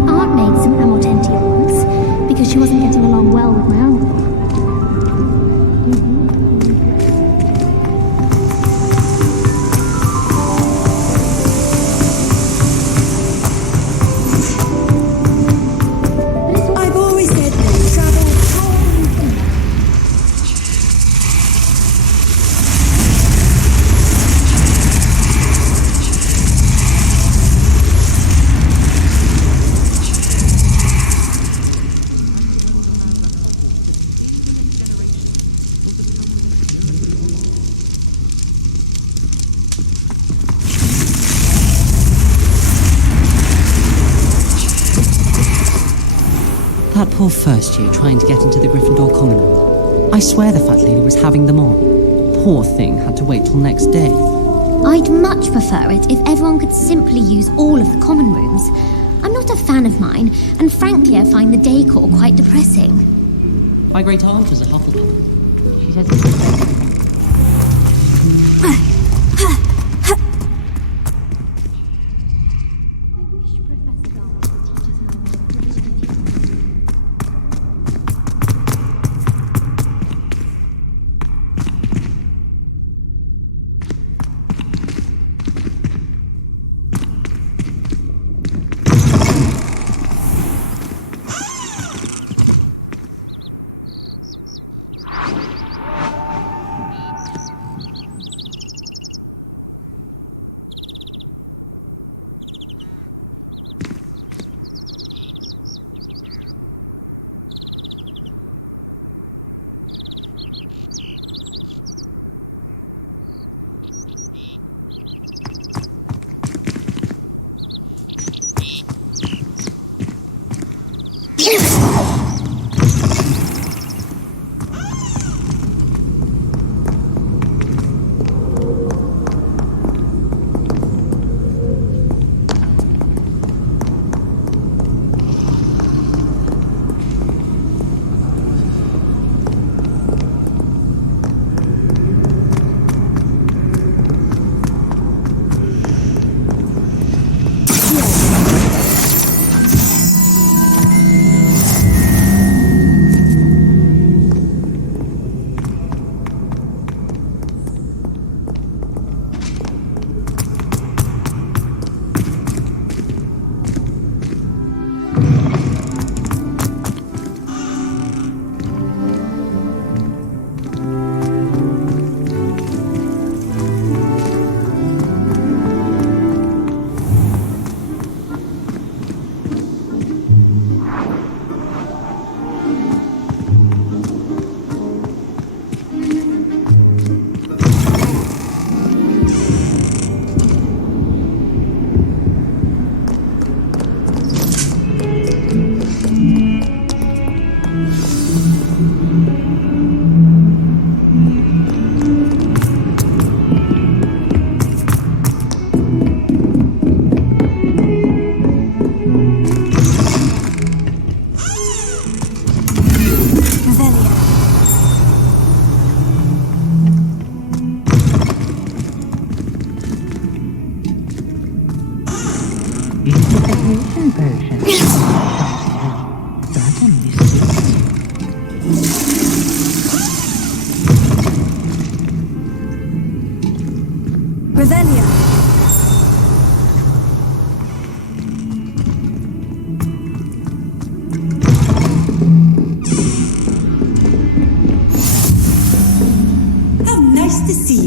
My aunt made some amortentia once, because she wasn't getting along well with my uncle. I've always said that travel. That poor first year trying to get into the Gryffindor common room. I swear the fat lady was having them on. Poor thing had to wait till next day. I'd much prefer it if everyone could simply use all of the common rooms. I'm not a fan of mine, and frankly I find the decor quite depressing. My great aunt was a Hufflepuff. She says it's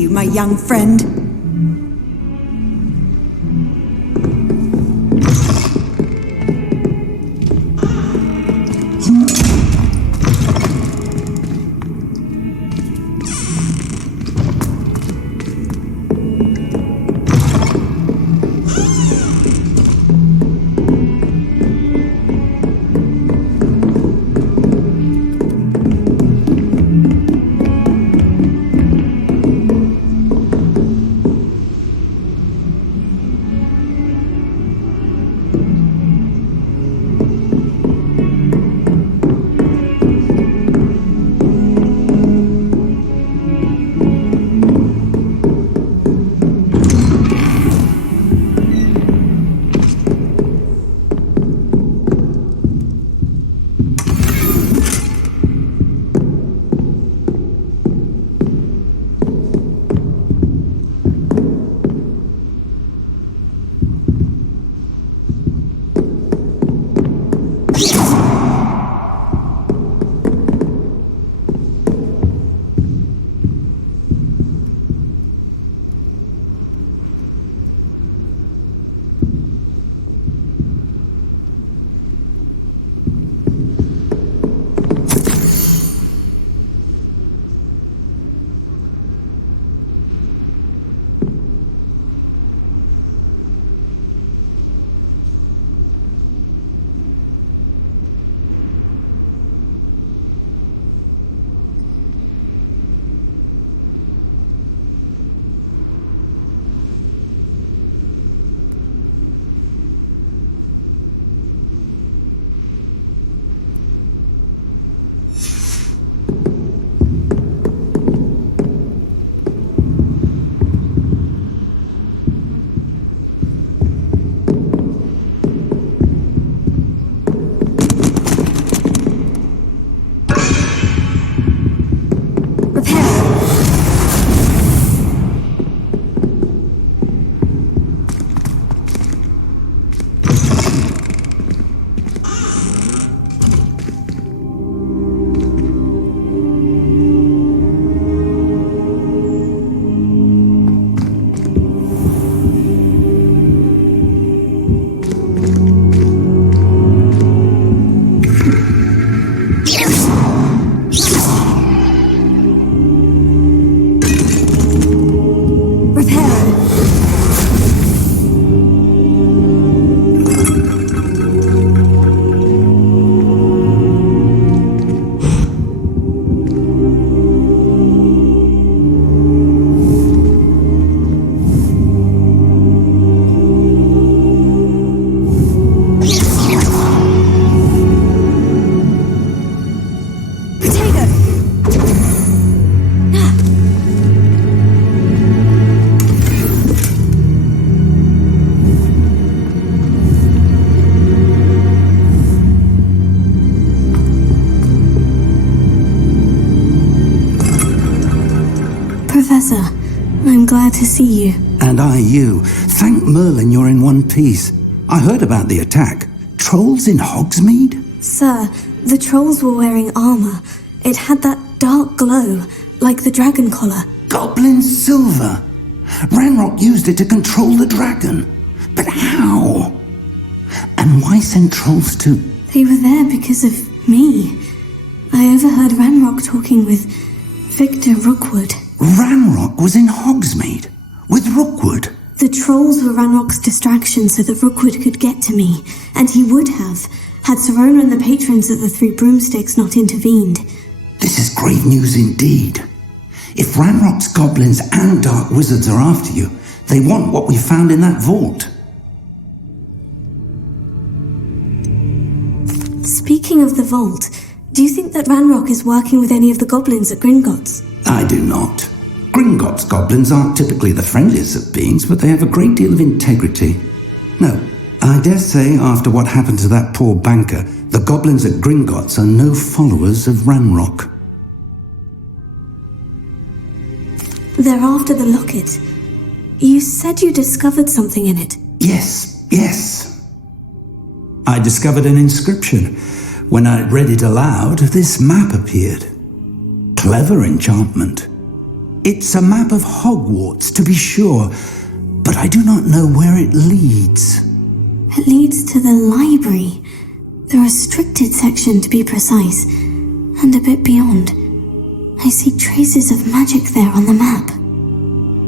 my young friend. Professor. I'm glad to see you. And I you. Thank Merlin you're in one piece. I heard about the attack. Trolls in Hogsmeade? Sir, the trolls were wearing armor. It had that dark glow, like the dragon collar. Goblin silver. Ranrock used it to control the dragon. But how? And why send trolls to... They were there because of me. I overheard Ranrock talking with Victor Rookwood. Ranrock was in Hogsmeade? With Rookwood? The trolls were Ranrock's distraction so that Rookwood could get to me, and he would have, had Serona and the patrons of the Three Broomsticks not intervened. This is grave news indeed. If Ranrock's goblins and dark wizards are after you, they want what we found in that vault. Speaking of the vault, do you think that Ranrock is working with any of the goblins at Gringotts? I do not. Gringotts goblins aren't typically the friendliest of beings, but they have a great deal of integrity. No, I dare say after what happened to that poor banker, the goblins at Gringotts are no followers of Ranrock. They're after the locket. You said you discovered something in it. Yes. I discovered an inscription. When I read it aloud, this map appeared. Clever enchantment. It's a map of Hogwarts, to be sure, but I do not know where it leads. It leads to the library. The restricted section, to be precise, and a bit beyond. I see traces of magic there on the map.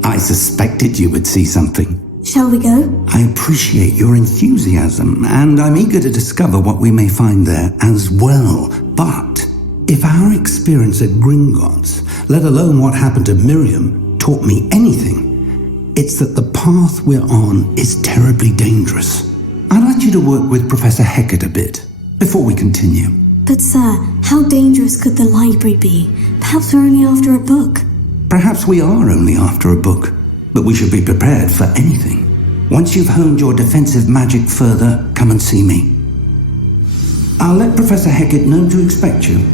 I suspected you would see something. Shall we go? I appreciate your enthusiasm, and I'm eager to discover what we may find there as well. But if our experience at Gringotts, let alone what happened to Miriam, taught me anything, it's that the path we're on is terribly dangerous. I'd like you to work with Professor Hecat a bit, before we continue. But sir, how dangerous could the library be? Perhaps we're only after a book. Perhaps we are only after a book, but we should be prepared for anything. Once you've honed your defensive magic further, come and see me. I'll let Professor Hecat know to expect you.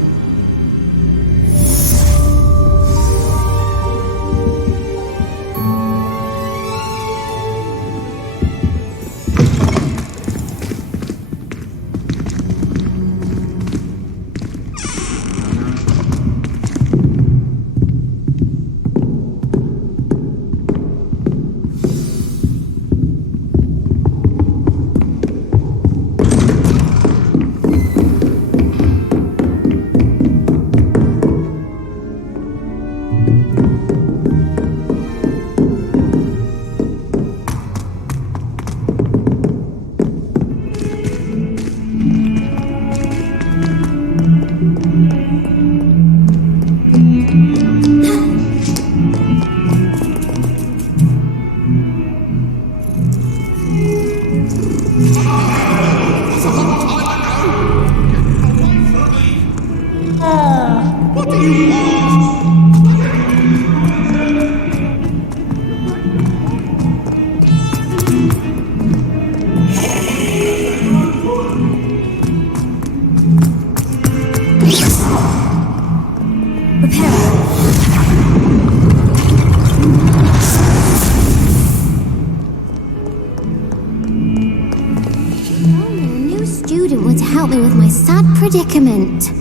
Predicament.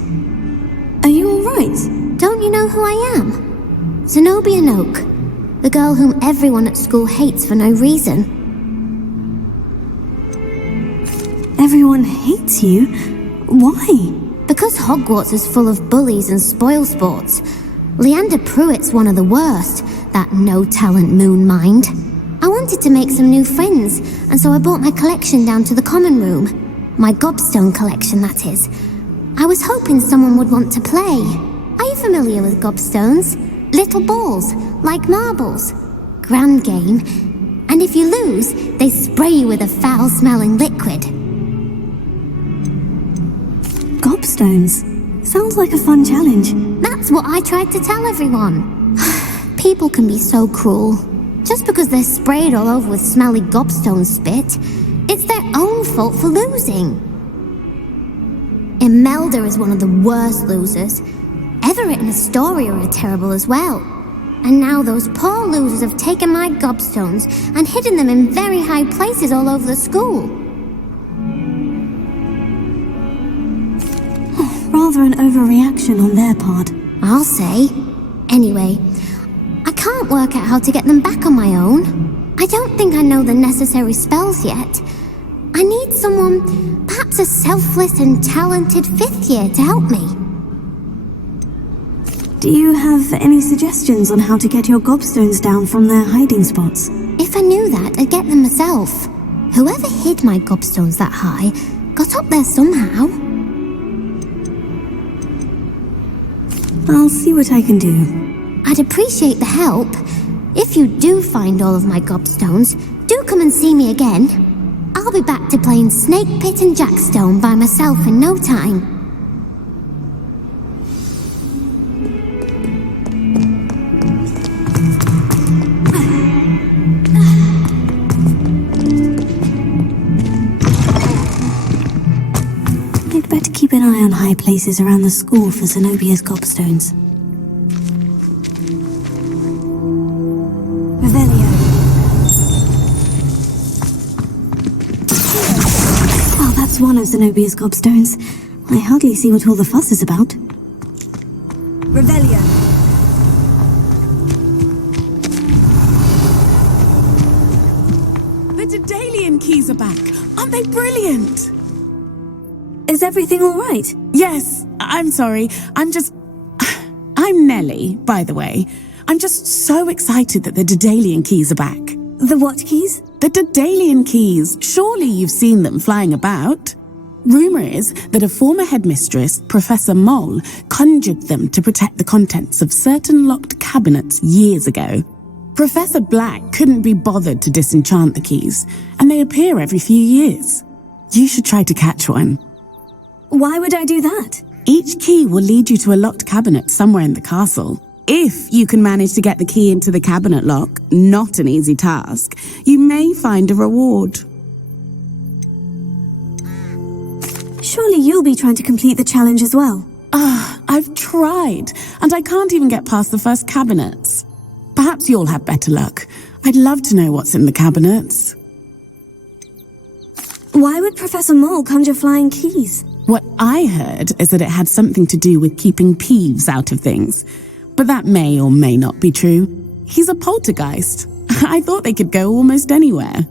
Are you alright? Don't you know who I am? Zenobia Noke, the girl whom everyone at school hates for no reason. Everyone hates you? Why? Because Hogwarts is full of bullies and spoilsports. Leander Pruitt's one of the worst, that no-talent moon mind. I wanted to make some new friends, and so I brought my collection down to the common room. My gobstone collection, that is. I was hoping someone would want to play. Are you familiar with gobstones? Little balls, like marbles. Grand game. And if you lose, they spray you with a foul-smelling liquid. Gobstones? Sounds like a fun challenge. That's what I tried to tell everyone. People can be so cruel. Just because they're sprayed all over with smelly gobstone spit, it's their own fault for losing. Imelda is one of the worst losers. Everett and Astoria are terrible as well. And now those poor losers have taken my gobstones and hidden them in very high places all over the school. Rather an overreaction on their part. I'll say. Anyway, I can't work out how to get them back on my own. I don't think I know the necessary spells yet. I need someone, perhaps a selfless and talented 5th year to help me. Do you have any suggestions on how to get your gobstones down from their hiding spots? If I knew that, I'd get them myself. Whoever hid my gobstones that high got up there somehow. I'll see what I can do. I'd appreciate the help. If you do find all of my gobstones, do come and see me again. I'll be back to playing Snake Pit and Jackstone by myself in no time. I'd better keep an eye on high places around the school for Zenobia's gobstones. Revelio. Oh, that's one of Zenobia's gobstones. I hardly see what all the fuss is about. Revelio. The Daedalian keys are back. Aren't they brilliant? Is everything all right? Yes, I'm sorry. I'm Nellie, by the way. I'm just so excited that the Daedalian keys are back. The what keys? The Daedalian keys. Surely you've seen them flying about. Rumour is that a former headmistress, Professor Mole, conjured them to protect the contents of certain locked cabinets years ago. Professor Black couldn't be bothered to disenchant the keys, and they appear every few years. You should try to catch one. Why would I do that? Each key will lead you to a locked cabinet somewhere in the castle. If you can manage to get the key into the cabinet lock, not an easy task, you may find a reward. Surely you'll be trying to complete the challenge as well. I've tried, and I can't even get past the first cabinets. Perhaps you'll have better luck. I'd love to know what's in the cabinets. Why would Professor Mole conjure flying keys? What I heard is that it had something to do with keeping peeves out of things. But that may or may not be true. He's a poltergeist. I thought they could go almost anywhere.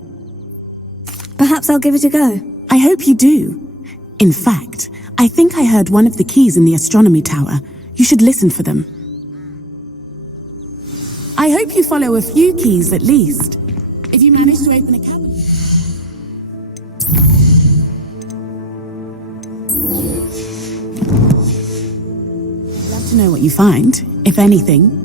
Perhaps I'll give it a go. I hope you do. In fact, I think I heard one of the keys in the astronomy tower. You should listen for them. I hope you follow a few keys at least. If you manage to open a cabinet... to know what you find, if anything.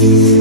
you.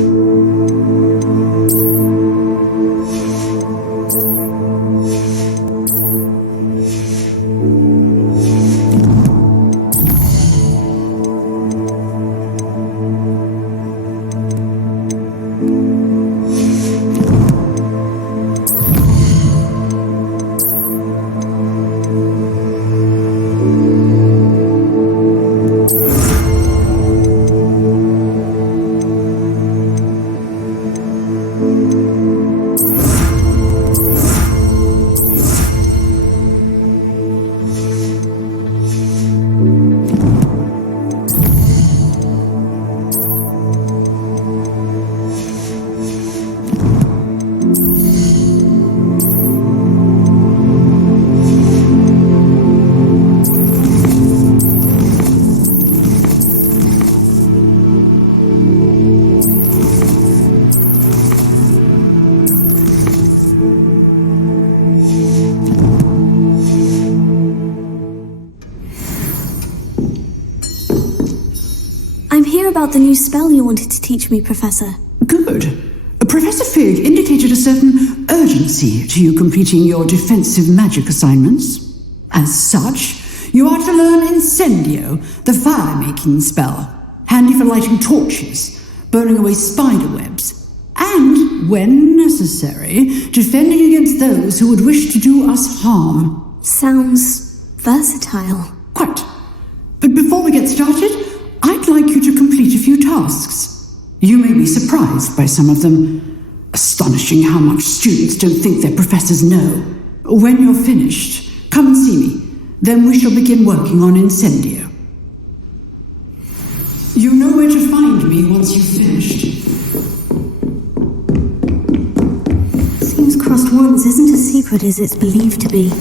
about the new spell you wanted to teach me, Professor. Good. Professor Fig indicated a certain urgency to you completing your defensive magic assignments. As such, you are to learn Incendio, the fire-making spell, handy for lighting torches, burning away spider webs, and, when necessary, defending against those who would wish to do us harm. Sounds versatile. Quite. But before we get started, I'd like you to complete a few tasks. You may be surprised by some of them. Astonishing how much students don't think their professors know. When you're finished, come and see me. Then we shall begin working on Incendio. You know where to find me once you've finished. Seems crossed wands isn't as secret as it's believed to be.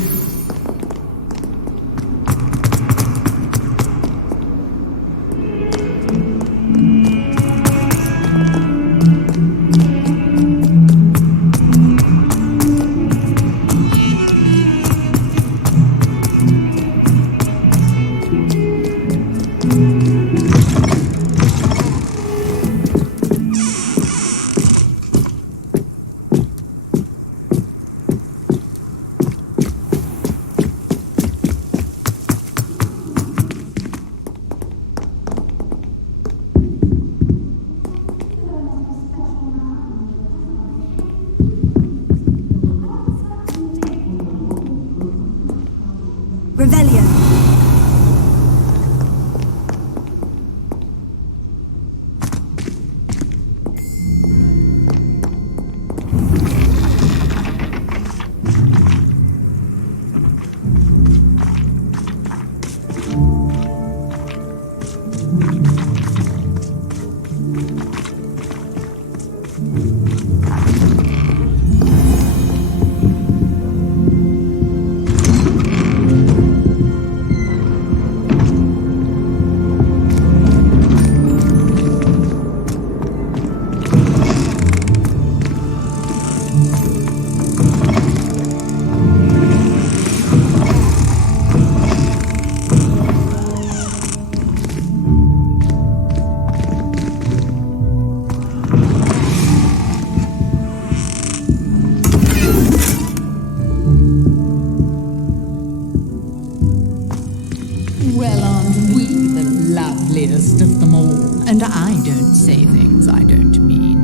And I don't say things I don't mean.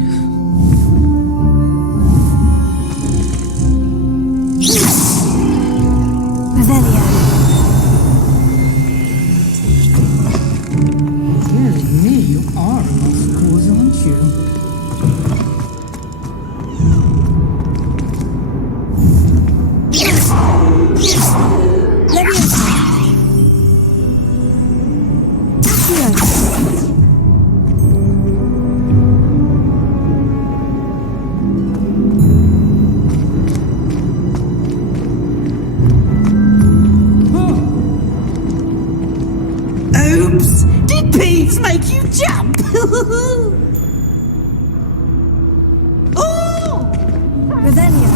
Revelio. Really, me, you are a lost cause, aren't you? Make you jump! Oh! Revelio.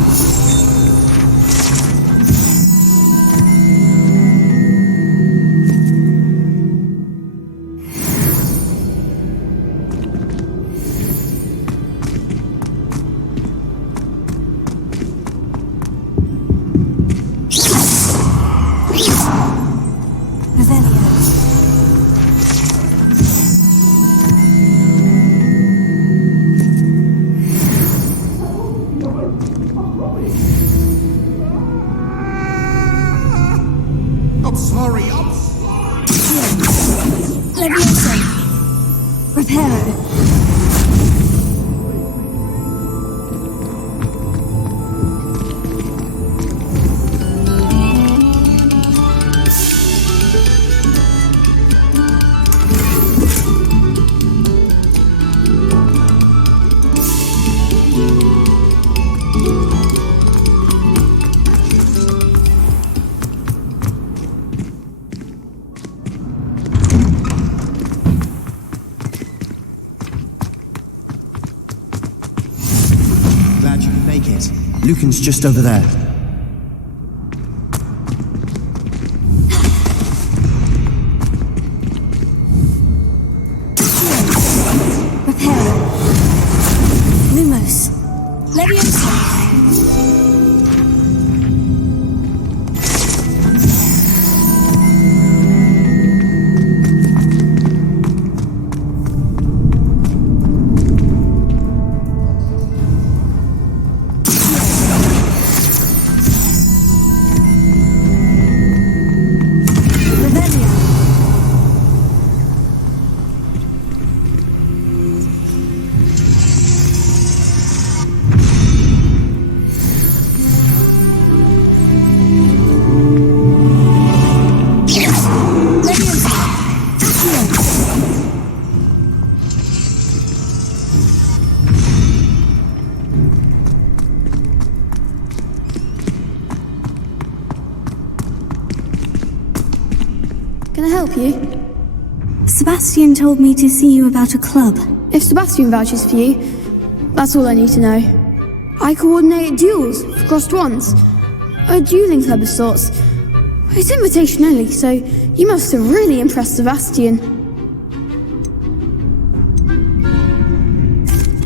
Lucan's just over there. Can I help you? Sebastian told me to see you about a club. If Sebastian vouches for you, that's all I need to know. I coordinate duels for crossed wands. A dueling club of sorts. It's invitation only, so you must have really impressed Sebastian.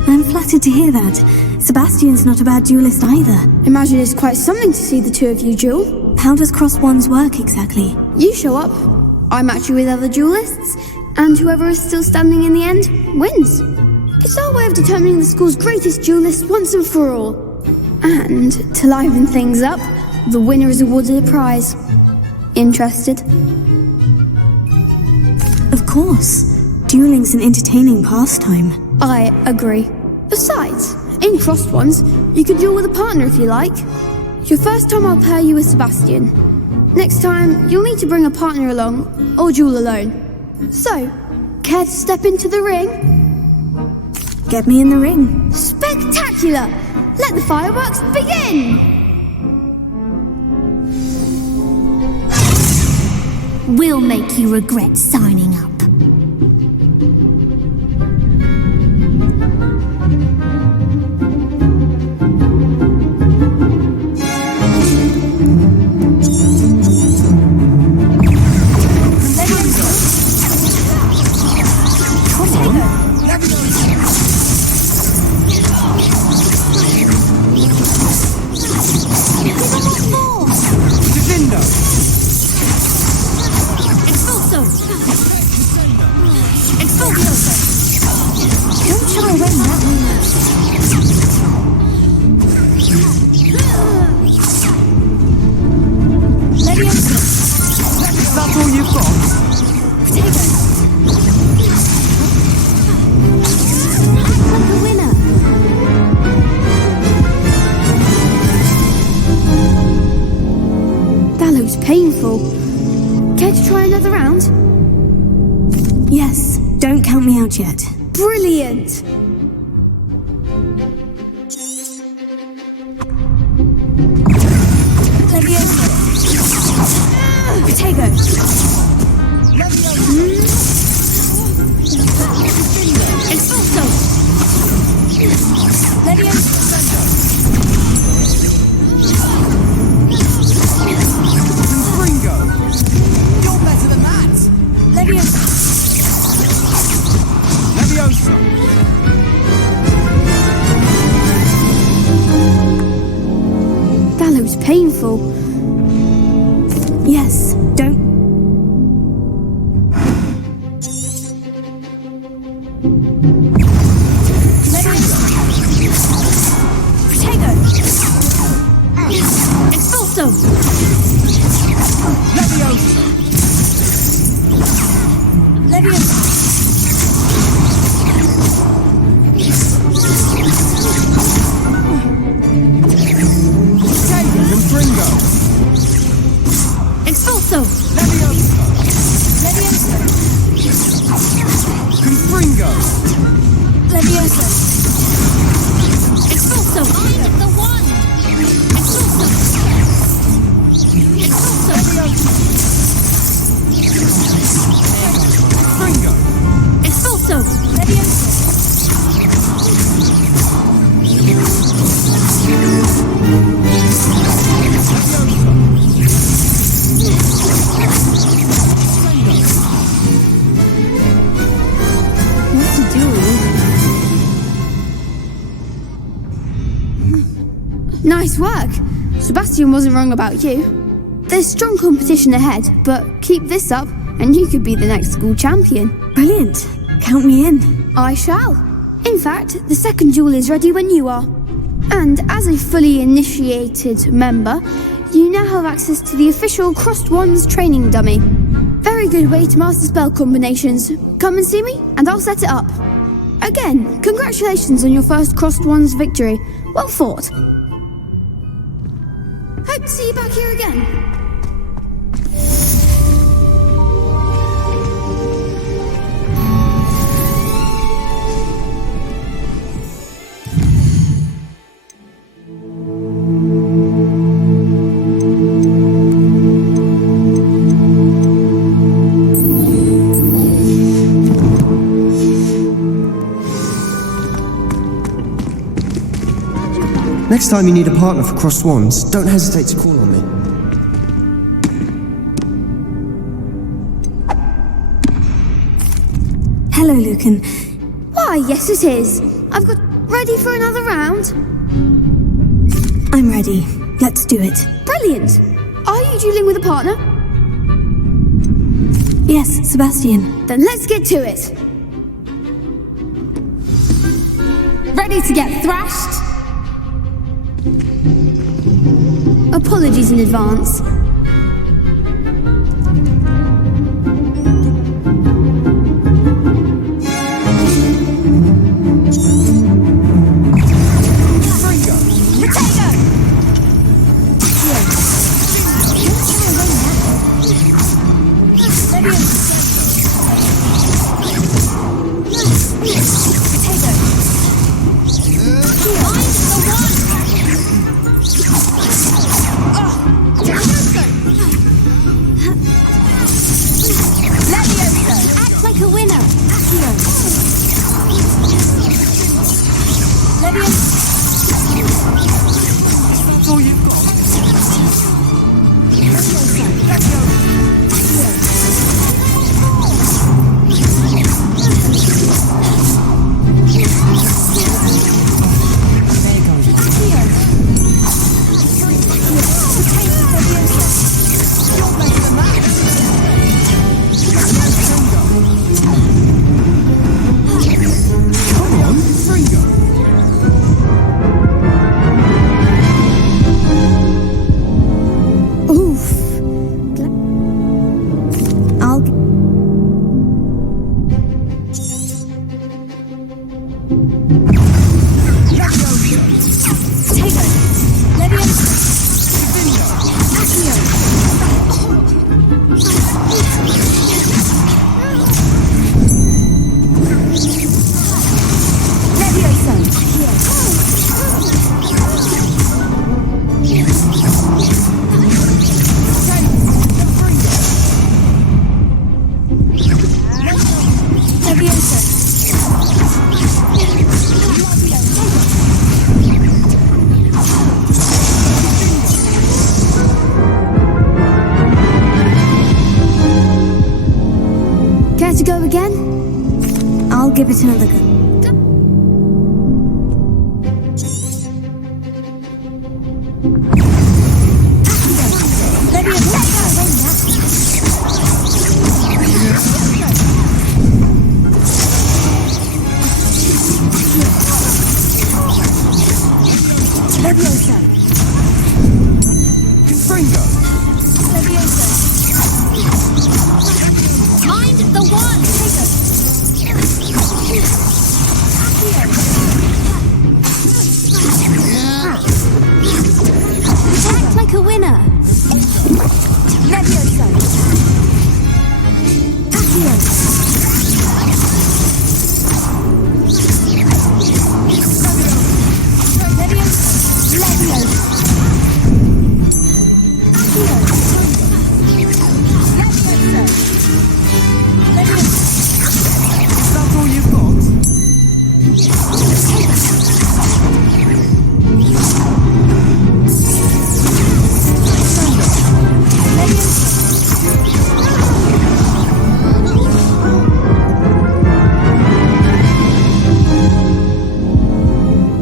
I'm flattered to hear that. Sebastian's not a bad duelist either. Imagine it's quite something to see the two of you duel. How does crossed wands work exactly? You show up, I match you with other duelists, and whoever is still standing in the end wins. It's our way of determining the school's greatest duelist once and for all. And to liven things up, the winner is awarded a prize. Interested? Of course. Dueling's an entertaining pastime. I agree. Besides, in crossed ones, you can duel with a partner if you like. Your first time I'll pair you with Sebastian. Next time, you'll need to bring a partner along, or duel alone. So, care to step into the ring? Get me in the ring. Spectacular! Let the fireworks begin! We'll make you regret signing up. Painful. Care to try another round? Yes, don't count me out yet. Brilliant! Potato. Expulso! You're better than that! Leviosa! That looks painful. Yes, don't... Potato! Expulso! Leviosa! Expulso! Confringo! Leviosa! Expulso! I'm the one! Expulso! Confringo! Expulso! What to do? Nice work! Sebastian wasn't wrong about you. There's strong competition ahead, but keep this up and you could be the next school champion. Brilliant. Count me in. I shall. In fact, the second duel is ready when you are. And as a fully initiated member, you now have access to the official Crossed Wands training dummy. Very good way to master spell combinations. Come and see me, and I'll set it up. Again, congratulations on your first Crossed Wands victory. Well fought. Hope to see you back here again. Next time you need a partner for Cross Swans, don't hesitate to call on me. Hello, Lucan. Why, yes it is. I've got ready for another round. I'm ready. Let's do it. Brilliant. Are you dueling with a partner? Yes, Sebastian. Then let's get to it. Ready to get thrashed? Apologies in advance. Care to go again? I'll give it another go.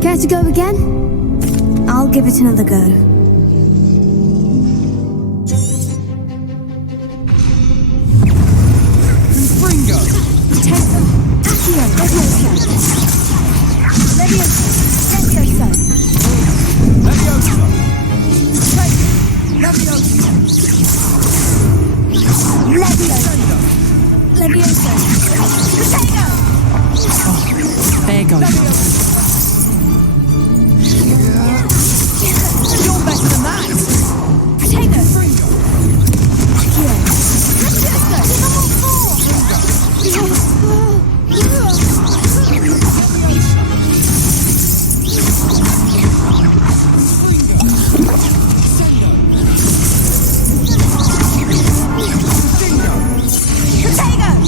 Care to go again? I'll give it another go. There goes. You're better than that!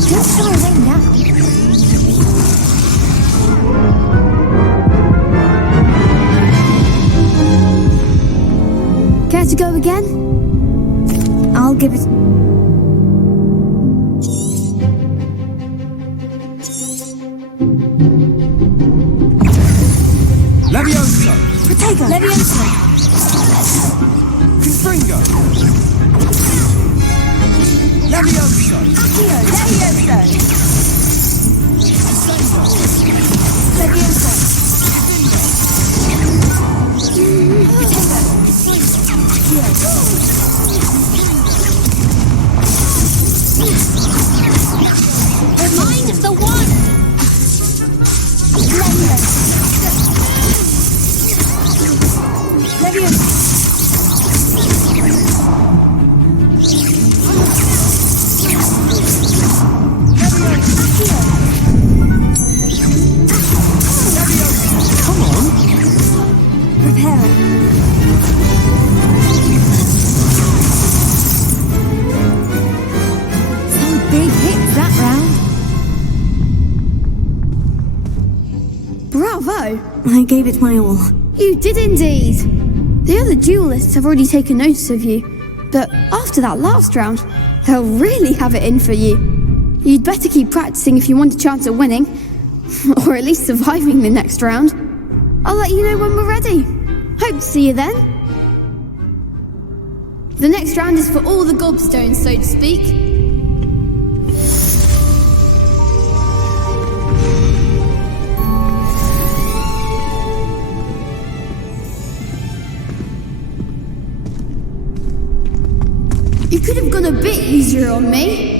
Don't go away now. to go again? I'll give it... Levioso! Protego! Levioso! Confringo! Levioso! Accio! Levioso! Levioso! Remind the one! Levioso! Come on. Prepare. Some big hits that round. Bravo! I gave it my all. You did indeed. The other duelists have already taken notice of you, but after that last round, they'll really have it in for you. You'd better keep practicing if you want a chance at winning, or at least surviving the next round. I'll let you know when we're ready. Hope to see you then. The next round is for all the gobstones, so to speak. You could have gone a bit easier on me.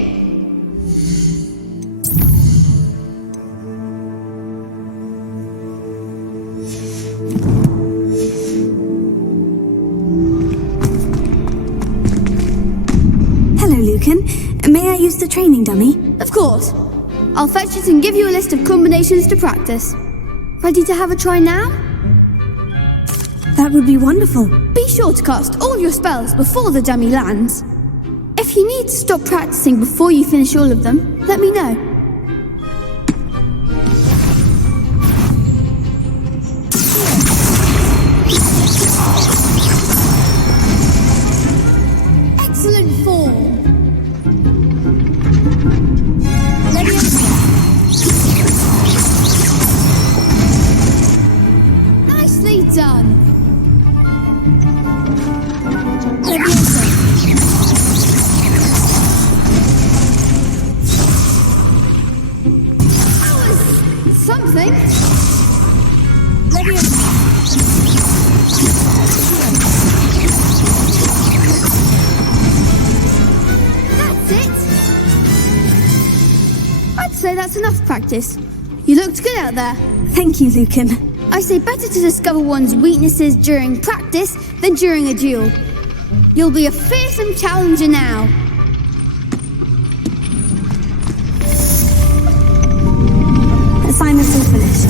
Hello, Lucan. May I use the training dummy? Of course. I'll fetch it and give you a list of combinations to practice. Ready to have a try now? That would be wonderful. Be sure to cast all your spells before the dummy lands. If you need to stop practicing before you finish all of them, let me know. Excellent form. Nicely done. Something. That's it. I'd say that's enough practice. You looked good out there. Thank you, Lucan. I say better to discover one's weaknesses during practice than during a duel. You'll be a fearsome challenger now. Assignment's all finished.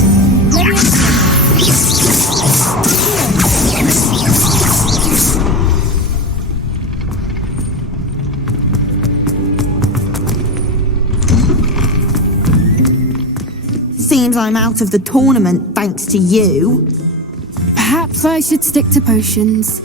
Seems I'm out of the tournament thanks to you. Perhaps I should stick to potions.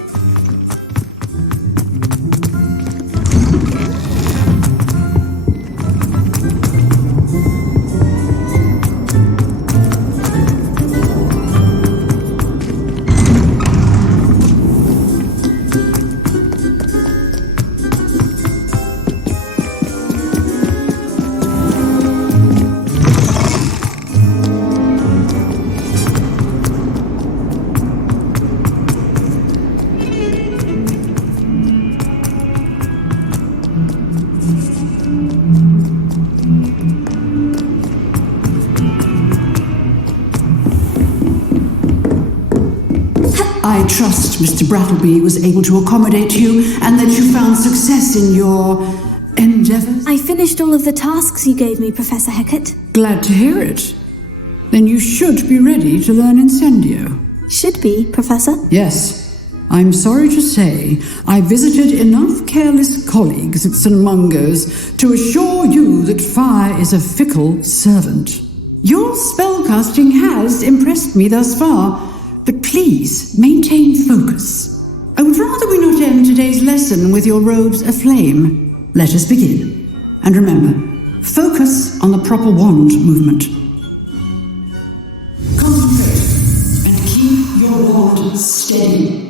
I trust Mr. Brattleby was able to accommodate you and that you found success in your endeavors. I finished all of the tasks you gave me, Professor Hecat. Glad to hear it. Then you should be ready to learn Incendio. Should be, Professor. Yes. I'm sorry to say I visited enough careless colleagues at St. Mungo's to assure you that fire is a fickle servant. Your spellcasting has impressed me thus far, but please maintain focus. I would rather we not end today's lesson with your robes aflame. Let us begin. And remember, focus on the proper wand movement. Concentrate and keep your wand steady.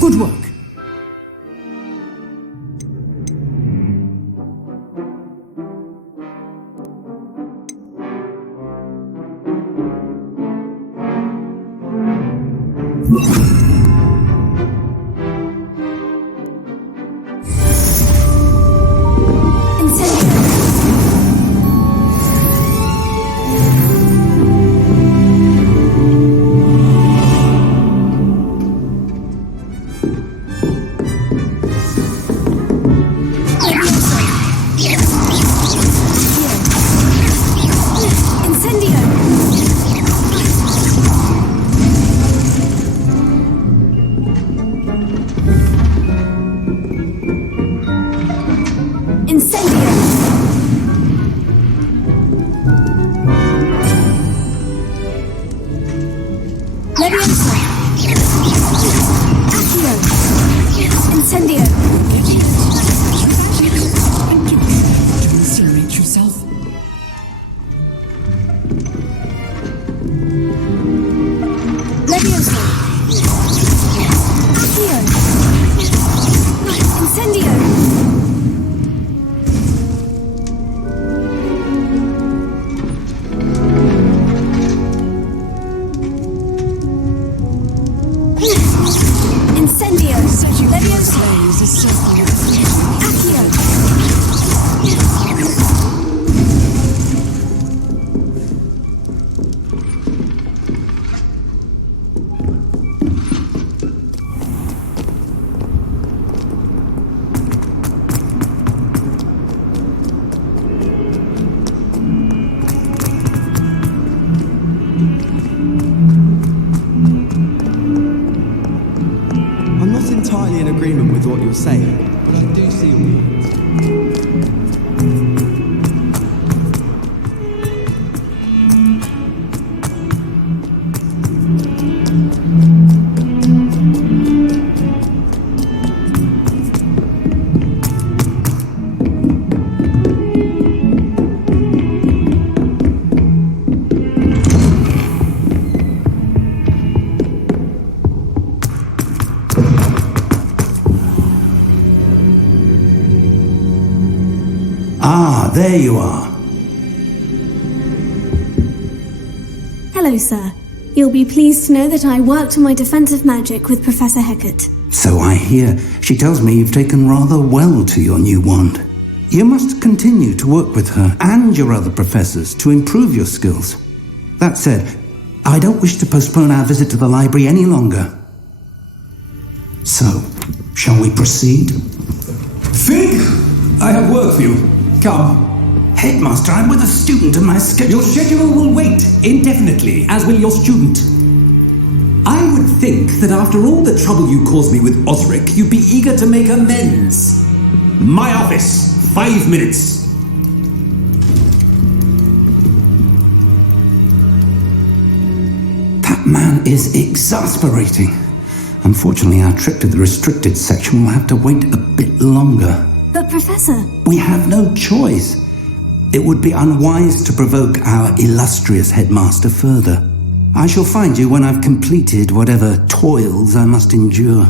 Good work. Saying, but I do see There you are. Hello, sir. You'll be pleased to know that I worked on my defensive magic with Professor Hecat. So I hear. She tells me you've taken rather well to your new wand. You must continue to work with her and your other professors to improve your skills. That said, I don't wish to postpone our visit to the library any longer. So, shall we proceed? Fig! I have work for you. Come. Headmaster, I'm with a student and my schedule... Your schedule will wait indefinitely, as will your student. I would think that after all the trouble you caused me with Osric, you'd be eager to make amends. My office, 5 minutes. That man is exasperating. Unfortunately, our trip to the restricted section will have to wait a bit longer. But, Professor... We have no choice. It would be unwise to provoke our illustrious headmaster further. I shall find you when I've completed whatever toils I must endure.